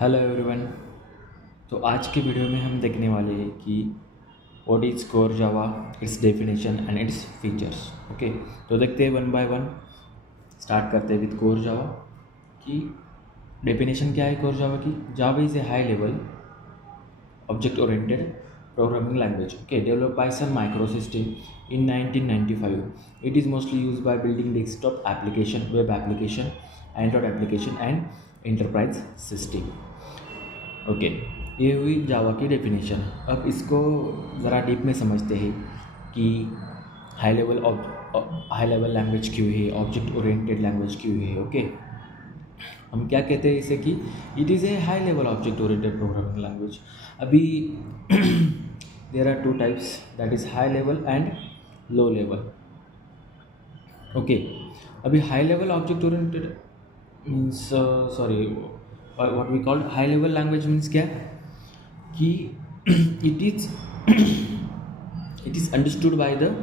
Hello everyone. तो आज की वीडियो में हम देखने वाले हैं कि what is core Java, it's definition and its features. Okay, तो देखते हैं वन बाय वन। स्टार्ट करते हैं विद कोर जावा की डेफिनेशन क्या है। कोर जावा की, जावा is a high level object oriented programming language, okay, developed by Sun Microsystem in 1995. It is mostly used by building desktop application, web application, Android application and enterprise system. Okay, ये हुई जावा की definition. अब इसको ज़रा deep में समझते हैं कि हाई लेवल लैंग्वेज क्यों है, ऑब्जेक्ट ओरिएंटेड लैंग्वेज क्यों है। ओके, हम क्या कहते हैं इसे कि it is a high level object oriented programming language. अभी there are two types, that is high level and low level. Okay, अभी high level object oriented means sorry what we called high level language means क्या कि it is it is understood by the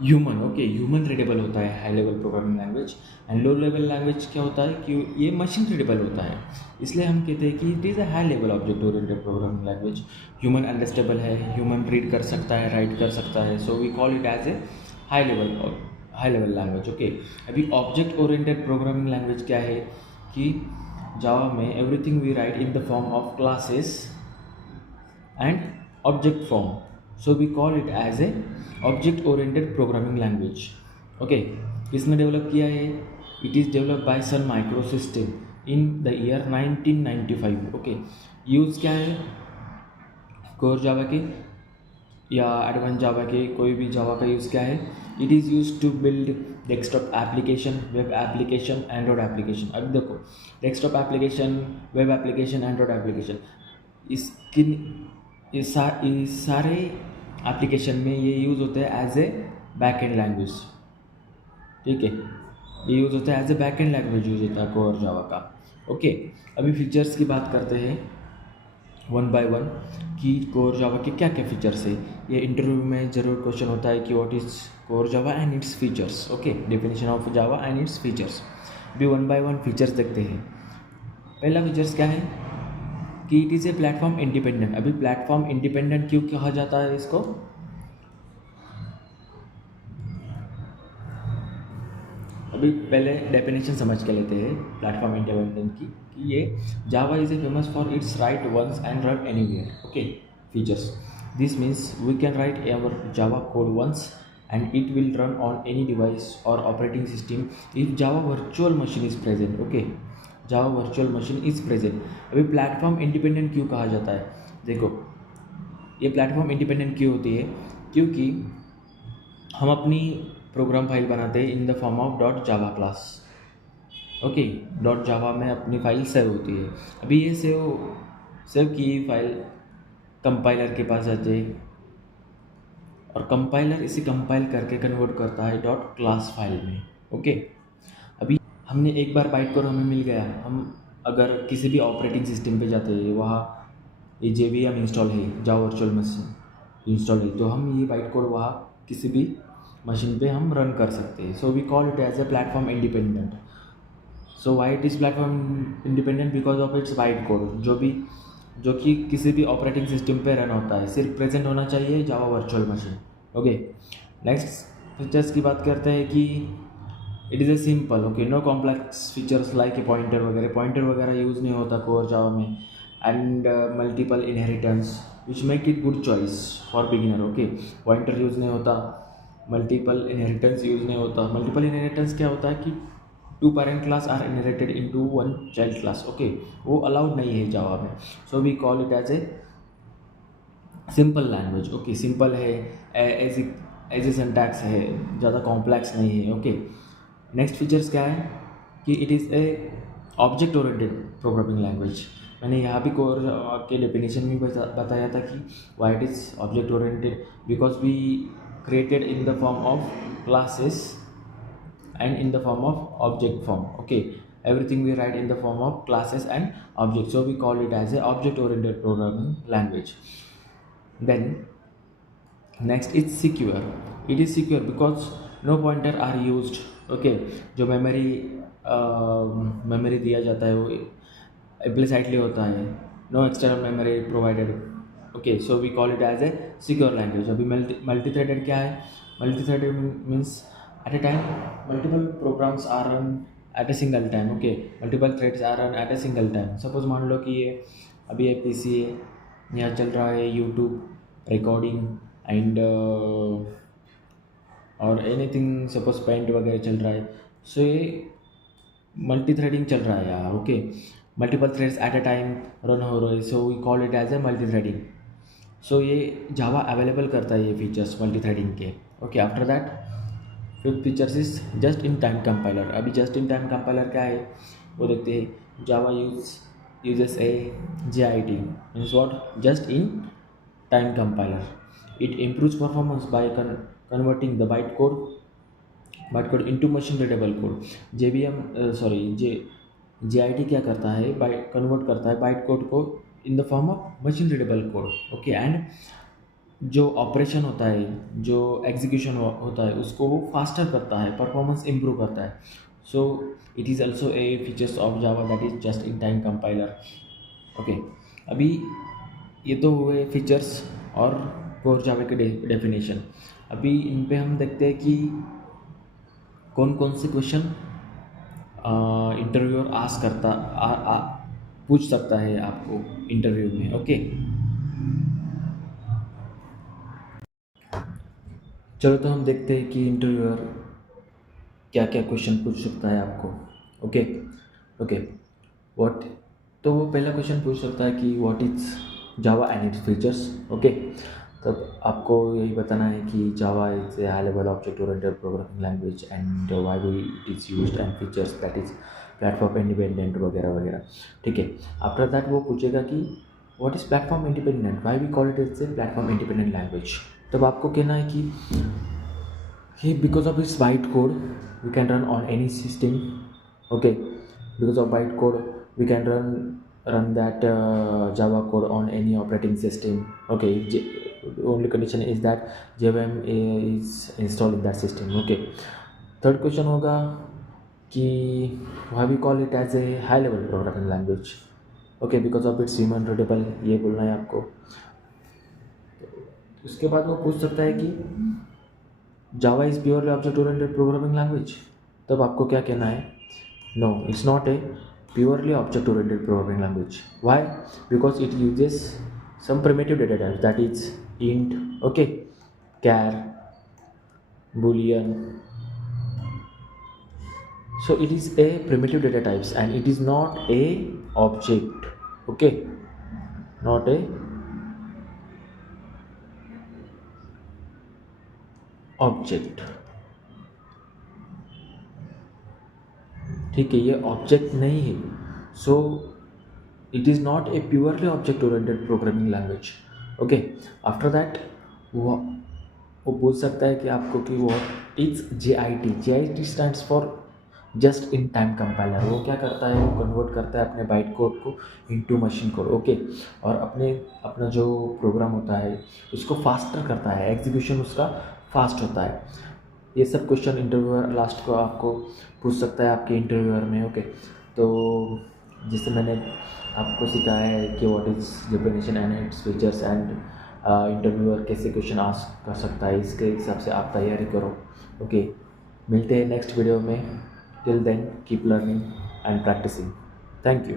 human. Okay, human readable होता है high level programming language. And low level language क्या होता है कि ये machine readable होता है। इसलिए हम कहते हैं कि it is a high level object oriented programming language. Human understandable है, ह्यूमन रीड कर सकता है, राइट कर सकता है, so we call it as a high level language. Okay, अभी ऑब्जेक्ट ओरिएंटेड प्रोग्रामिंग लैंग्वेज क्या है कि जावा में everything we write in the form of classes and object form, so we call it as a object oriented programming language. Okay, किसने develop किया है? It is develop by Sun Micro System in the year 1995। Okay, use क्या है core Java के या advance जावा के, कोई भी जावा का यूज़ क्या है? It is use to build desktop application, web application, Android application. अब देखो, desktop application, web application, Android application, इस सारे एप्लीकेशन में ये यूज़ होते हैं as a back end language. ठीक है, ये यूज़ होता है as a back end language, use होता है कोर जावा का। ओके, अभी फीचर्स की बात करते हैं वन बाय वन कि कोर जावा के क्या क्या फीचर्स है। ये इंटरव्यू में ज़रूर क्वेश्चन होता है कि what is core Java and its features. Okay, definition of Java and its features. अभी वन बाय वन फीचर्स देखते हैं। पहला फीचर्स क्या है कि it is A platform independent. अभी प्लेटफॉर्म इंडिपेंडेंट क्यों कहा जाता है इसको? अभी पहले डेफिनेशन समझ के लेते हैं प्लेटफॉर्म इंडिपेंडेंट की कि ये Java is a famous for its write once and run anywhere. Okay, features, this means we can write our Java code once and it will run on any device or operating system if Java virtual machine is present. Okay, Java virtual machine is present. अभी platform independent क्यों कहा जाता है? देखो, ये platform independent क्यों होती है? क्योंकि हम अपनी प्रोग्राम फाइल बनाते हैं इन the form of dot Java class. Okay, dot जावा में अपनी फाइल सेव होती है। अभी ये सेव की फाइल कंपाइलर के पास जाते हैं और कंपाइलर इसे कंपाइल करके कन्वर्ट करता है डॉट क्लास फाइल में। ओके, अभी हमने एक बार बाइट कोड हमें मिल गया, हम अगर किसी भी ऑपरेटिंग सिस्टम पे जाते हैं, वहाँ ये JVM इंस्टॉल है, जावा वर्चुअल मशीन इंस्टॉल है, तो हम ये बाइट कोड वहाँ किसी भी मशीन पे हम रन कर सकते हैं। So we call it as a platform independent. So why it is platform independent? Because of its byte code, जो कि किसी भी ऑपरेटिंग सिस्टम पे रन होता है, सिर्फ प्रेजेंट होना चाहिए Java virtual machine. Okay, next features की बात करते हैं कि it is a simple, okay, no complex features like a pointer वगैरह यूज़ नहीं होता कोर जावा में। And multiple inheritance which make it good choice for beginner. Okay, pointer use नहीं होता, मल्टीपल इनहेरिटेंस यूज़ नहीं होता। मल्टीपल इनहेरिटेंस क्या होता है कि two parent class are inherited into one child class. Okay, वो अलाउड नहीं है जावा में। So we call it as a simple language. Okay, simple है, एज ए सिंटैक्स है, ज़्यादा कॉम्प्लेक्स नहीं है। ओके, नेक्स्ट फीचर्स क्या है कि it is A object oriented programming language. मैंने यहाँ भी कोर के डेफिनेशन में बताया था कि why it is object oriented, because we created in the form of classes and in the form of object form. Okay, everything we write in the form of classes and objects, so we call it as a object oriented programming language. Then next, it's secure. It is secure because no pointer are used. Okay, जो memory दिया जाता है वो implicitly होता है, no external memory provided. Okay, so we call it as a secure language. अभी multi-threaded क्या है? Multi-threaded means at a time multiple programs are run at a single time. Okay, multiple threads are run at a single time. Suppose मान लो कि ये अभी ये PC है, यहाँ चल रहा है YouTube रिकॉर्डिंग एंड और एनीथिंग, सपोज पेंट वगैरह चल रहा है. सो ये मल्टी थ्रेडिंग चल रहा है यार. Okay, multiple threads at a time run हो रहे, so we call it as a multi threading. So ये जावा अवेलेबल करता है ये फीचर्स मल्टी थ्रेडिंग के. Okay, after that fifth features is just in time compiler. अभी just in time compiler क्या है वो देखते हैं. जावा uses a JIT, means what, just in time compiler. It improves performance by converting the bytecode into machine readable code. JIT क्या करता है, convert करता है बाइट कोड को इन the form of machine readable code. Okay, and जो operation होता है, जो एग्जीक्यूशन होता है, उसको वो फास्टर करता है, परफॉर्मेंस इम्प्रूव करता है. So it is also a features of Java that is just in time compiler. Okay, अभी ये तो हुए फीचर्स और कोर जावा के डेफिनेशन. अभी इन पे हम देखते हैं कि कौन कौन से क्वेश्चन इंटरव्यूअर पूछ सकता है आपको इंटरव्यू में. ओके, चलो तो हम देखते हैं कि इंटरव्यूअर क्या क्या क्वेश्चन पूछ सकता है आपको. ओके, व्हाट, तो वो पहला क्वेश्चन पूछ सकता है कि what is Java and its features. Okay, तब आपको यही बताना है कि Java is a high level object oriented programming language and why it is used and features that is platform independent वगैरह वगैरह. ठीक है, आफ्टर दैट वो पूछेगा कि what is platform independent, why we call it is a platform independent language. तब आपको कहना है कि because of its bytecode we can run on any system. Okay, because of bytecode we can run that java code on any operating system. Okay, the only condition is that jvm is installed in that system. Okay, third question होगा कि why we call it as a high level programming language. Okay, because of its human readable, ये बोलना है आपको. उसके बाद वो पूछ सकता है कि Java is purely object oriented programming language. तब आपको क्या कहना है, no, it's not a purely object oriented programming language. Why, because it uses some primitive data types that is int, okay, char, boolean. So it is a primitive data types and it is not a object. Okay, not a object. ठीक है, ये object नहीं है. So it is not a purely object oriented programming language. Okay, after that वो बोल सकता है कि आपको कि वो it's JIT stands for just in time compiler. वो क्या करता है, वो कन्वर्ट करता है अपने बाइट कोड को इनटू मशीन कोड. ओके, और अपना जो प्रोग्राम होता है उसको फास्टर करता है, एग्जीक्यूशन उसका फास्ट होता है. ये सब क्वेश्चन इंटरव्यूअर लास्ट को आपको पूछ सकता है आपके इंटरव्यूअर में. ओके, तो जैसे मैंने आपको सिखाया है कि what is definition and its features and interviewer कैसे क्वेश्चन आस्क कर सकता है, इसके हिसाब से आप तैयारी करो. ओके, मिलते हैं नेक्स्ट वीडियो में. Till then keep learning and practicing. Thank you.